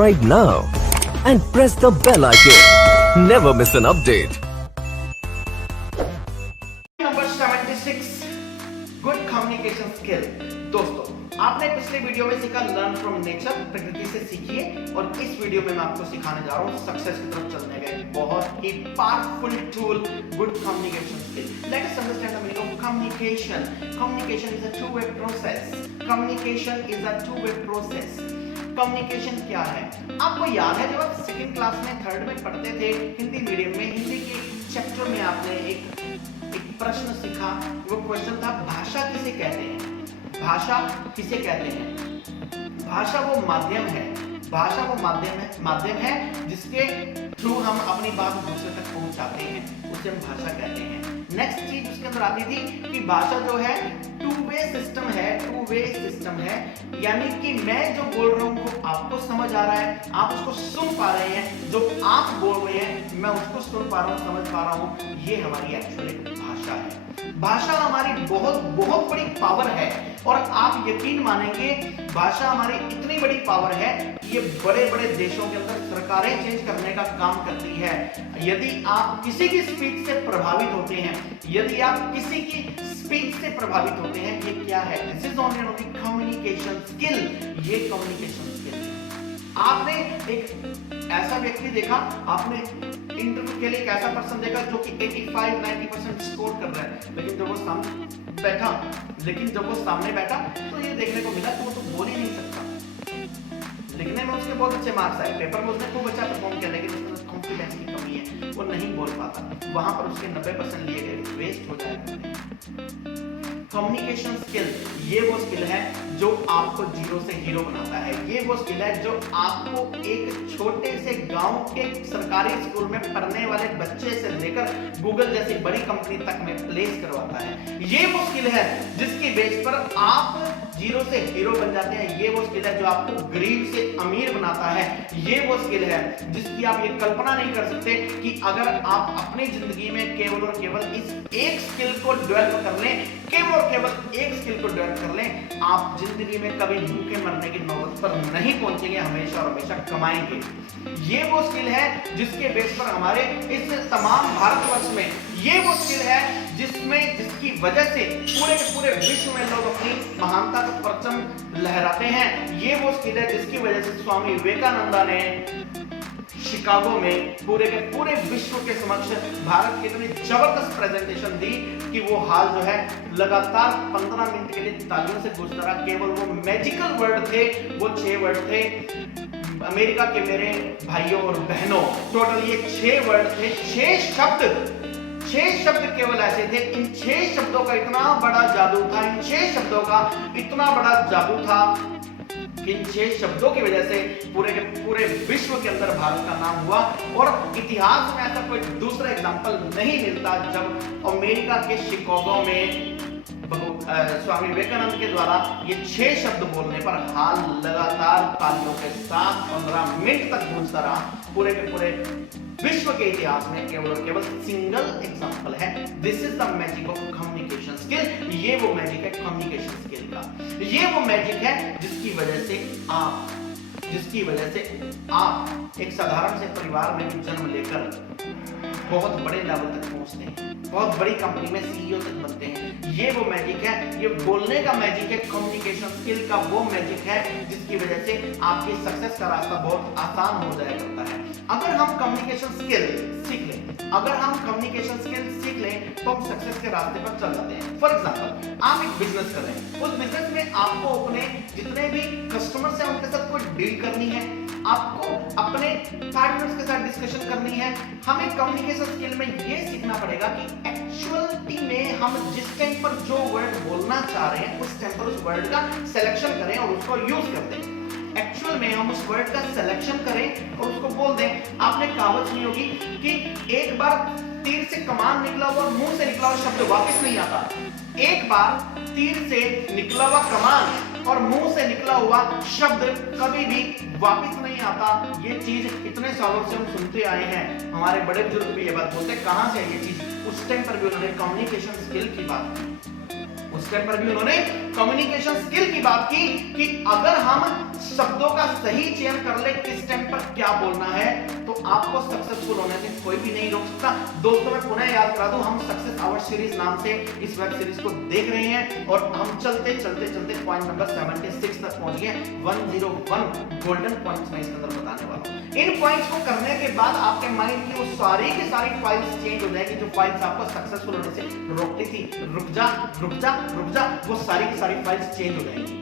subscribe now and press the bell icon. Never miss an update. Number 76 good communication skill. दोस्तों, आपने पिछले video में सीखा learn from nature, प्रकृति से सीखिए, और इस वीडियो में मैं आपको सिखाने जा रहा हूँ सक्सेस की तरफ चलने का एक बहुत ही powerful tool, good communication skill. Let us understand the meaning of communication. Communication is a two way process. Communication is a two way process. Communication क्या है? आपको याद है जब आप सेकंड क्लास में, थर्ड में पढ़ते थे हिंदी मीडियम में, हिंदी के चैप्टर में आपने एक प्रश्न सीखा। वो क्वेश्चन था, भाषा किसे कहते हैं? भाषा किसे कहते हैं? भाषा वो माध्यम है, भाषा वो माध्यम है जिसके थ्रू हम अपनी बात दूसरे तक पहुंचाते हैं, उसे हम भाषा कहते हैं। नेक्स्ट चीज उसके अंदर आती थी कि भाषा जो है टू वे सिस्टम है, टू वे सिस्टम है, यानी कि मैं जो बोल रहा हूँ वो आपको समझ आ रहा है, आप उसको सुन पा रहे हैं, जो आप बोल रहे हैं मैं उसको सुन पा रहा हूँ, समझ पा रहा हूँ। ये हमारी एक्चुअली भाषा है। भाषा हमारी बहुत बहुत बड़ी पावर है, और आप यकीन मानेंगे भाषा हमारी इतनी बड़ी पावर है, ये बड़े बड़े देशों के अंदर सरकारें चेंज करने का काम करती है। यदि आप किसी की स्पीच से प्रभावित होते हैं, यदि आप किसी की स्पीच से प्रभावित होते हैं, ये क्या है? This is only communication skill. ये कम्युनिकेशन स्किल। आपने एक ऐसा व्यक्ति देखा, आपने इंटरव्यू के लिए एक ऐसा पर्सन देखा जो कि 85-90% स्कोर कर रहा है, लेकिन जब वो सामने बैठा तो ये देखने को मिला कि वो तो बोल ही नहीं सकता। लिखने में उसके बहुत अच्छे मार्क्स आए, पेपर में उसने खूब अच्छा परफॉर्म किया, लेकिन उसमें कॉन्फिडेंस की कमी है, वो नहीं बोल पाता। वहां पर उसके 90% लिए गए, वेस्ट हो जाएगा। कम्युनिकेशन स्किल ये वो स्किल है जो आपको जीरो से हीरो बनाता है। ये वो स्किल है जो आपको एक छोटे से गांव के सरकारी स्कूल में पढ़ने वाले बच्चे से लेकर गूगल जैसी बड़ी कंपनी तक में प्लेस करवाता है। ये वो स्किल है जिसकी बेस पर आप जीरो से हीरो बन जाते हैं। ये वो स्किल है जो आपको गरीब से अमीर बनाता है। ये वो स्किल है जिसकी आप ये कल्पना नहीं कर सकते कि अगर आप अपनी जिंदगी में केवल और केवल इस एक स्किल को डेवलप कर लें, केवल और केवल एक स्किल को डेवलप कर लें, आप जिंदगी में कभी भूखे मरने की नौबत पर नहीं पहुंचेंगे, हमेशा और हमेशा कमाएंगे। ये वो स्किल है जिसके बेस पर हमारे इस तमाम भारतवर्ष में ये वो स्किल है जिसकी वजह से पूरे के पूरे विश्व में लोग अपनी महानता का परचम लहराते हैं। ये वो स्किल है जिसकी वजह से स्वामी विवेकानंद ने शिकागो में पूरे के पूरे विश्व के समक्ष भारत की इतनी जबरदस्त प्रेजेंटेशन दी कि वो हाल जो है लगातार 15 मिनट के लिए तालियों से गूंजता रहा। केवल वो मैजिकल वर्ड थे, वो 6 वर्ड थे, अमेरिका के मेरे भाइयों और बहनों, टोटल ये 6 वर्ड थे, 6 शब्द केवल ऐसे थे। इन 6 शब्दों का इतना बड़ा जादू था, इन 6 शब्दों का इतना बड़ा जादू था कि इन 6 शब्दों की वजह से पूरे के पूरे विश्व के अंदर भारत का नाम हुआ। और इतिहास में ऐसा कोई दूसरा एग्जांपल नहीं मिलता जब अमेरिका के शिकागो में स्वामी विवेकानंद के द्वारा ये 6 शब्द बोलने पर हाल लगातार तालियों के साथ 15 मिनट तक गूंजता रहा। पूरे के पूरे विश्व के इतिहास में केवल और केवल सिंगल एग्जांपल है। This is the magic of communication skill. ये वो मैजिक है कम्युनिकेशन स्किल का। ये वो मैजिक है जिसकी वजह से आप एक साधारण से परिवार में भी जन्म लेकर बहुत बड़े लेवल तक पहुंचते हैं, बहुत बड़ी कंपनी में सीईओ तक बनते हैं। ये वो मैजिक है, ये बोलने का मैजिक है, कम्युनिकेशन स्किल का वो मैजिक है जिसकी वजह से आपकी सक्सेस का रास्ता बहुत आसान हो जाया करता है। अगर हम कम्युनिकेशन स्किल सीख लें, तो हम सक्सेस के रास्ते पर चल जाते हैं। फॉर एग्जांपल, आप एक बिजनेस कर रहे हैं, उस बिजनेस में आपको अपने जितने भी कस्टमर्स हैं उनके साथ कोई डील करनी है, आपको अपने पार्टनर्स के साथ डिस्कशन करनी है। हमें कम्युनिकेशन स्किल में ये सीखना पड़ेगा कि एक्चुअलिटी में हम जिस टाइम पर जो वर्ड बोलना चाह रहे हैं उस टाइम पर उस वर्ड का सिलेक्शन करें और उसको यूज कर दें। एक्चुअल में हम उस वर्ड का सिलेक्शन करें और उसको बोल दें। आपने कहावत सुनी होगी कि एक बार तीर से कमान निकला हुआ, मुंह से निकला हुआ शब्द वापस नहीं आता। एक बार तीर से निकला हुआ कमान और मुंह से निकला हुआ शब्द कभी भी वापस नहीं आता। ये चीज इतने सालों से हम सुनते आए हैं, हमारे बड़े बुजुर्ग भी ये बात बोलते हैं। कहां से ये चीज? उस टाइम पर भी उन्होंने कम्युनिकेशन स्किल की बात की, उस टाइम पर भी उन्होंने कम्युनिकेशन स्किल की की बात की कि अगर हम शब्दों का सही चयन कर ले किस टाइम पर क्या बोलना है तो आपको सक्सेसफुल होने से कोई भी नहीं रोक सकता। दोस्तों मैं पुनः याद करा दूं, हम सक्सेस आवर सीरीज नाम से इस वेब सीरीज को देख रहे हैं और हम चलते पॉइंट नंबर 76 तक पहुंच गए। 101 गोल्डन पॉइंट्स मैं इसके अंदर बताने वाला हूं। इन पॉइंट्स को करने के बाद आपके माइंड की वो सारी की सारी फाइल्स चेंज हो जाएगी जो फाइल्स आपको सक्सेसफुल होने से रोकती थी। रुक जा, वो सारी की सारी फाइल्स चेंज हो जाएंगी।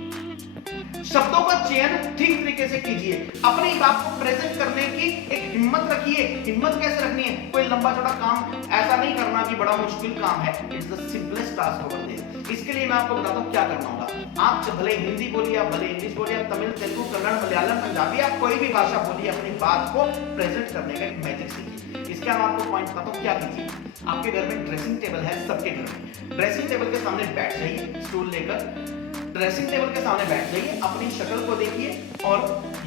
शब्दों का चयन ठीक तरीके से कीजिए। अपनी बात को प्रेजेंट करने की एक हिम्मत रखिए। हिम्मत कैसे रखनी है? कोई लंबा चौड़ा काम ऐसा नहीं करना कि बड़ा मुश्किल काम है। It's the simplest task over there. इसके लिए मैं आपको बताता हूं क्या करना होगा। आप भले हिंदी बोलिए, आप भले इंग्लिश बोलिए, आप तमिल, तेलुगु, कन्नड़, मलयालम, पंजाबी, आप कोई भी भाषा बोलिए, अपनी बात को प्रेजेंट करने का एक मैजिक सीखिए। इसके मैं आपको पॉइंट बताता हूं क्या कीजिए। आपके घर में ड्रेसिंग टेबल है, सबके घर में ड्रेसिंग टेबल के सामने बैठ जाइए, स्टूल लेकर ड्रेसिंग टेबल के सामने बैठ जाइए, अपनी शक्ल को देखिए और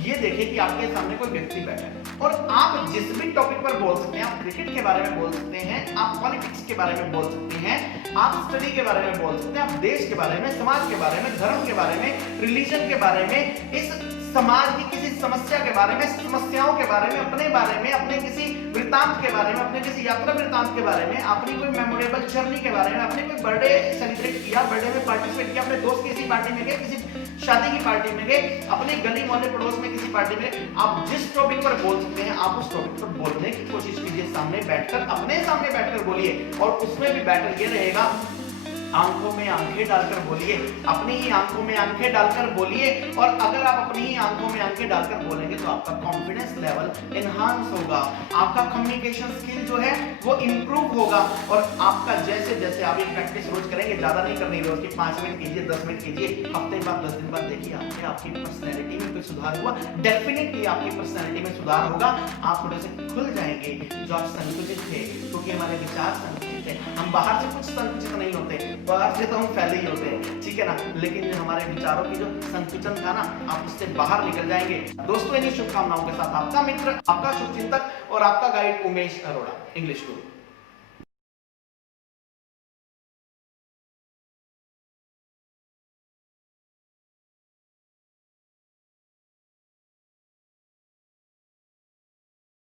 ये देखिए कि आपके सामने कोई व्यक्ति बैठा है और आप जिस भी टॉपिक पर बोल सकते हैं। आप क्रिकेट के बारे में बोल सकते हैं, आप पॉलिटिक्स के बारे में बोल सकते हैं, आप स्टडी के बारे में बोल सकते हैं, आप देश के बारे में, समाज के बारे में, धर्म के बारे में, रिलीजन के बारे में, इस समाज की किसी समस्या के बारे में, समस्याओं के बारे में, अपने बारे में, अपने किसी वृत्तांत के बारे में, अपने किसी यात्रा वृत्तांत के बारे में, अपनी कोई मेमोरेबल जर्नी के बारे में, अपने कोई बर्थडे सेलिब्रेट किया, बर्थडे में पार्टिसिपेट किया, अपने दोस्त की किसी पार्टी में गए, किसी शादी की पार्टी में गए, अपने गली मोहल्ले पड़ोस में किसी पार्टी में गए, आप जिस टॉपिक पर बोल सकते हैं आप उस टॉपिक पर बोलने की कोशिश कीजिए। सामने बैठकर, अपने सामने बैठकर बोलिए और उसमें भी बैटर ये रहेगा, आंखों में आंखें डालकर बोलिए, अपनी ही आंखों में आंखें डालकर बोलिए। और अगर आप अपनी ही आंखों में आंखें डालकर बोलेंगे तो आपका कॉन्फिडेंस लेवल एनहांस होगा, आपका कम्युनिकेशन स्किल जो है वो इंप्रूव होगा और आपका जैसे जैसे आप ये प्रैक्टिस रोज करेंगे, ज्यादा नहीं करनी, रोज की 5 मिनट कीजिए, 10 मिनट कीजिए, हफ्ते बाद 10 दिन बाद देखिए आपकी पर्सनैलिटी में कोई सुधार हुआ। डेफिनेटली आपकी पर्सनैलिटी में सुधार होगा, आप थोड़े से खुल जाएंगे जो आप संकुचित थे, क्योंकि हमारे विचार संकुचित थे। हम बाहर से कुछ संकुचित नहीं होते, बाहर से तो हम फैले ही होते हैं, ठीक है ना, लेकिन जो हमारे विचारों की जो संकुचन था ना, आप उससे बाहर निकल जाएंगे। दोस्तों इन्हीं शुभकामनाओं के साथ आपका मित्र, आपका शुभचिंतक और आपका गाइड उमेश अरोड़ा, इंग्लिश गुरु।